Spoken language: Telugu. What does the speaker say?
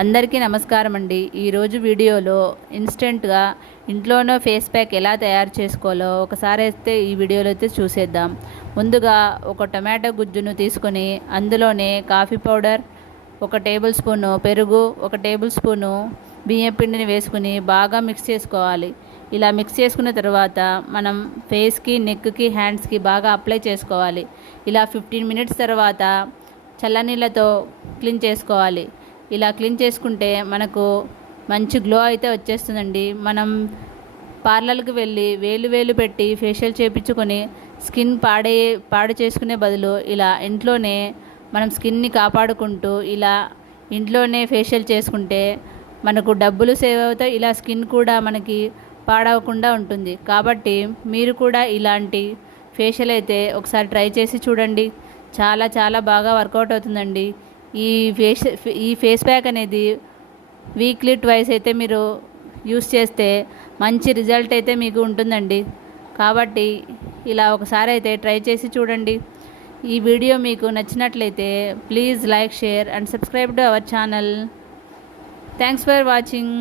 అందరికీ నమస్కారం అండి. ఈరోజు వీడియోలో ఇన్స్టెంట్గా ఇంట్లోనే ఫేస్ ప్యాక్ ఎలా తయారు చేసుకోవాలో ఒకసారి అయితే ఈ వీడియోలో అయితే చూసేద్దాం. ముందుగా ఒక టమాటో గుజ్జును తీసుకొని అందులోనే కాఫీ పౌడర్, 1 టేబుల్ స్పూను పెరుగు, 1 టేబుల్ స్పూను బియ్యం పిండిని వేసుకుని బాగా మిక్స్ చేసుకోవాలి. ఇలా మిక్స్ చేసుకున్న తర్వాత మనం ఫేస్కి, నెక్కి, హ్యాండ్స్కి బాగా అప్లై చేసుకోవాలి. ఇలా 15 మినిట్స్ తర్వాత చల్లనీళ్ళతో క్లీన్ చేసుకోవాలి. ఇలా క్లీన్ చేసుకుంటే మనకు మంచి గ్లో అయితే వచ్చేస్తుందండి. మనం పార్లర్కి వెళ్ళి వేలు పెట్టి ఫేషియల్ చేయించుకొని స్కిన్ పాడు చేసుకునే బదులు ఇలా ఇంట్లోనే మనం స్కిన్ని కాపాడుకుంటూ ఇలా ఇంట్లోనే ఫేషియల్ చేసుకుంటే మనకు డబ్బులు సేవ్ అవుతాయి. ఇలా స్కిన్ కూడా మనకి పాడవకుండా ఉంటుంది. కాబట్టి మీరు కూడా ఇలాంటి ఫేషియల్ అయితే ఒకసారి ట్రై చేసి చూడండి. చాలా చాలా బాగా వర్కౌట్ అవుతుందండి. ఈ ఫేస్ ప్యాక్ అనేది వీక్లీ ట్వైస్ అయితే మీరు యూస్ చేస్తే మంచి రిజల్ట్ అయితే మీకు ఉంటుందండి. కాబట్టి ఇలా ఒకసారి అయితే ట్రై చేసి చూడండి. ఈ వీడియో మీకు నచ్చినట్లయితే please like, share and subscribe to our channel. Thanks for watching.